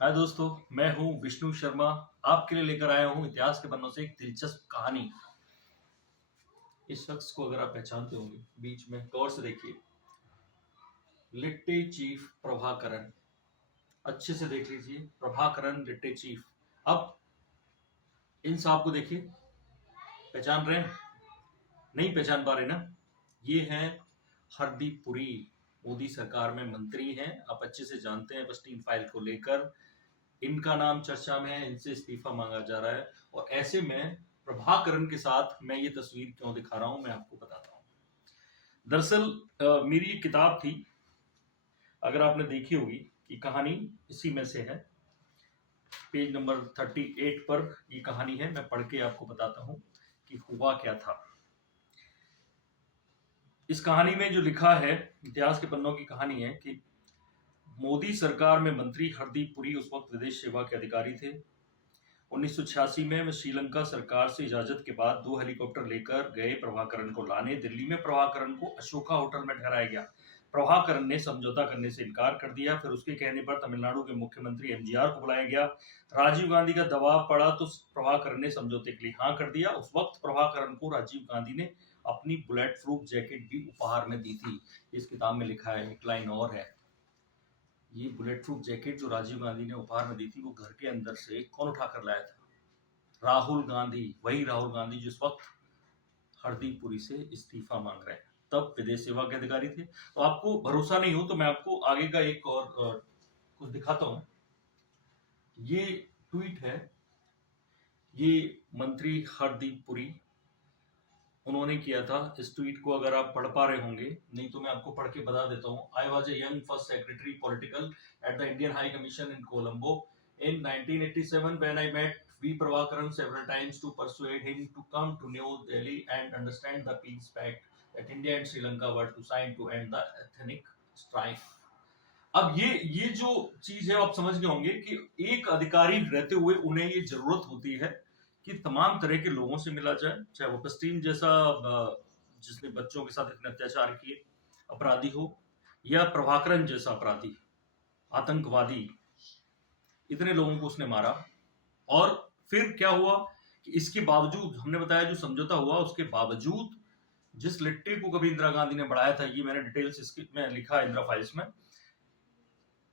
हाय दोस्तों, मैं हूं विष्णु शर्मा। आपके लिए लेकर आया हूं इतिहास के पन्नों से एक दिलचस्प कहानी। इस शख्स को अगर आप पहचानते होंगे, बीच में गौर से देखिए, लिट्टे चीफ प्रभाकरण। अच्छे से देख लीजिए, प्रभाकरण लिट्टे चीफ। अब इन साहब को देखिए, पहचान रहे हैं? नहीं पहचान पा रहे ना? ये हैं हरदीप पुरी। मोदी सरकार में मंत्री हैं, आप अच्छे से जानते हैं। बस्टीन फाइल को लेकर इनका नाम चर्चा में है, इनसे इस्तीफा मांगा जा रहा है। और ऐसे में प्रभाकरण के साथ मैं ये तस्वीर क्यों दिखा रहा हूं, मैं आपको बताता हूं। दरअसल मेरी एक किताब थी, अगर आपने देखी होगी, कि कहानी इसी में से है। पेज नंबर 38 पर ये कहानी है। मैं पढ़ के आपको बताता हूं कि हुआ क्या था। इस कहानी में जो लिखा है, इतिहास के पन्नों की कहानी है कि मोदी सरकार में मंत्री हरदीप पुरी उस वक्त विदेश सेवा के अधिकारी थे। 1986 में वे श्रीलंका सरकार से इजाजत के बाद 2 हेलीकॉप्टर लेकर गए प्रभाकरण को लाने। दिल्ली में प्रभाकरण को अशोका होटल में ठहराया गया। प्रभाकरण ने समझौता करने से इनकार कर दिया। फिर उसके कहने पर तमिलनाडु के मुख्यमंत्री एमजीआर को बुलाया गया। राजीव गांधी का दबाव पड़ा तो प्रभाकरण ने समझौते के लिए हाँ कर दिया। उस वक्त प्रभाकरण को राजीव गांधी ने अपनी बुलेट प्रूफ जैकेट भी उपहार में दी थी। इस किताब में लिखा है, एक लाइन और है। ये बुलेट प्रूफ जैकेट जो राजीव गांधी ने उपहार में दी थी, वो घर के अंदर से कौन उठा कर लाया था? राहुल गांधी। वही राहुल गांधी जिस वक्त हरदीप पुरी से इस्तीफा मांग रहे हैं, तब विदेश सेवा के अधिकारी थे। तो आपको भरोसा नहीं हो तो मैं आपको आगे का एक और कुछ दिखाता हूं। ये ट्वीट है, ये मंत्री हरदीप पुरी उन्होंने किया था। इस ट्वीट को अगर आप पढ़ पा रहे होंगे, नहीं तो मैं आपको पढ़ के बता देता हूँ। I was a young first secretary political at the Indian high commission in Colombo in 1987 when I met V. Prabhakaran several times to persuade him to come to New Delhi and understand the peace pact that India and Sri Lanka were to sign to end the ethnic strife. अब ये जो चीज है आप समझ गए होंगे कि एक अधिकारी रहते हुए उन्हें ये जरूरत होती है कि तमाम तरह के लोगों से मिला जाए, चाहे वो पस्तीन जैसा जिसने बच्चों के साथ इतने अत्याचार किए अपराधी हो, या प्रभाकरण जैसा अपराधी, आतंकवादी, इतने लोगों को उसने मारा। और फिर क्या हुआ कि इसके बावजूद, हमने बताया जो समझौता हुआ, उसके बावजूद जिस लिट्टे को कभी इंदिरा गांधी ने बढ़ाया था, ये मैंने डिटेल्स इसके में लिखा है इंदिरा फाइल्स में,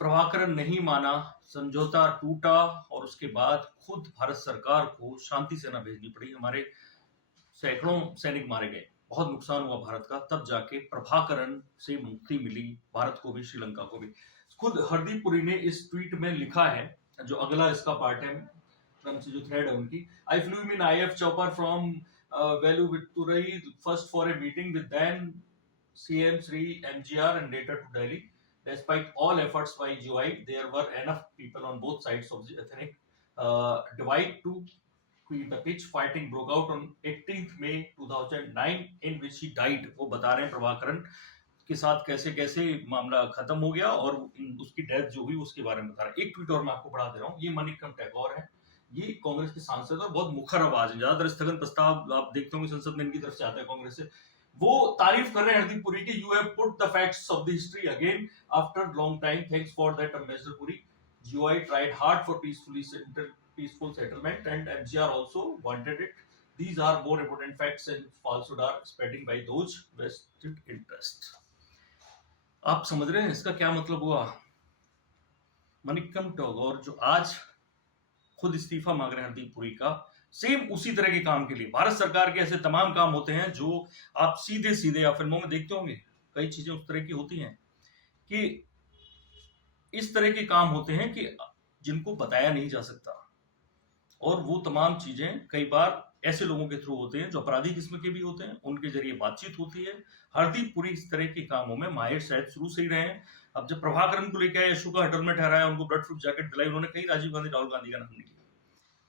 प्रभाकरण नहीं माना, समझौता टूटा और उसके बाद खुद भारत सरकार को शांति सेना भेजनी पड़ी। हमारे सैकड़ों सैनिक मारे गए, बहुत नुकसान हुआ भारत का। तब जाके प्रभाकरण से मुक्ति मिली, भारत को भी, श्रीलंका को भी। खुद हरदीप पुरी ने इस ट्वीट में लिखा है, जो अगला इसका पार्ट है, क्रम से जो थ्रेड है उनकी। I flew in IAF chopper from Valvettithurai first for a meeting with then CM Sri MGR and later to Delhi. Despite all efforts by GOI, there were enough people on both sides of the ethnic divide to create the pitch. Fighting broke out on 18th May 2009 in which he died. वो बता रहे हैं प्रभाकरण के साथ कैसे कैसे मामला खत्म हो गया और उसकी डेथ जो हुई उसके बारे में बता रहे हैं। एक ट्वीट और मैं आपको पढ़ा दे रहा हूँ। ये मणिकम टैगोर है, ये कांग्रेस के सांसद और बहुत मुखर आवाज है। ज्यादातर स्थगन प्रस्ताव आप देखते होंगे संसद में इनकी तरफ से आता है कांग्रेस से। वो तारीफ कर रहे हैं हरदीप पुरी की। You have put the facts of the history again after long time, thanks for that ambassador Puri. GOI tried hard for peaceful settlement and MGR also wanted it. These are more important facts and falsehood are spreading by those vested interest. आप समझ रहे हैं इसका क्या मतलब हुआ? मणिकम टैगोर जो आज खुद इस्तीफा मांग रहे हैं हरदीप पुरी का, सेम उसी तरह के काम के लिए। भारत सरकार के ऐसे तमाम काम होते हैं जो आप सीधे सीधे या फिल्मों में देखते होंगे, कई चीजें उस तरह की होती हैं कि इस तरह के काम होते हैं कि जिनको बताया नहीं जा सकता। और वो तमाम चीजें कई बार ऐसे लोगों के थ्रू होते हैं जो अपराधी किस्म के भी होते हैं, उनके जरिए बातचीत होती है। हरदीप पुरी इस तरह के कामों में माहिर शायद शुरू से ही रहे हैं। अब जब प्रभाकरण को लेकर आए, अशोका होटल में ठहराया, उनको ब्लड प्रूफ जैकेट दिलाई, उन्होंने कहीं राजीव गांधी, राहुल गांधी का नाम नहीं लिया।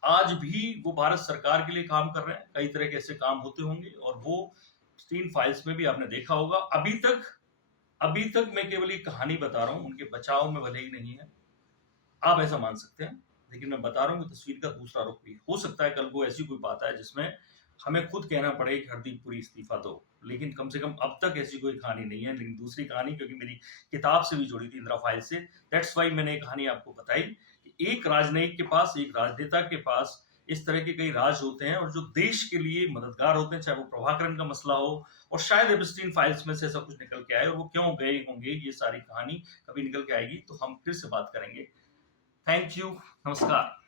आज भी वो भारत सरकार के लिए काम कर रहे हैं। कई तरह के ऐसे काम होते होंगे और वो स्टीन फाइल्स में भी आपने देखा होगा। अभी तक मैं केवल एक कहानी बता रहा हूं, उनके बचाव में भले ही नहीं है, आप ऐसा मान सकते हैं, लेकिन मैं बता रहा हूं कि तस्वीर का दूसरा रुख भी हो सकता है। कल को ऐसी कोई बात है जिसमें हमें खुद कहना पड़े कि हरदीप पुरी इस्तीफा दो, लेकिन कम से कम अब तक ऐसी कोई कहानी नहीं है। लेकिन दूसरी कहानी, क्योंकि मेरी किताब से भी जुड़ी थी इंदिरा फाइल से, दैट्स वाई मैंने एक कहानी आपको बताई कि एक राजनयिक के पास, एक राजनेता के पास इस तरह के कई राज होते हैं और जो देश के लिए मददगार होते हैं, चाहे वो प्रभाकरण का मसला हो और शायद एप्स्टीन फाइल्स में से ऐसा कुछ निकल के आए और वो क्यों गए होंगे, ये सारी कहानी कभी निकल के आएगी तो हम फिर से बात करेंगे। थैंक यू, नमस्कार।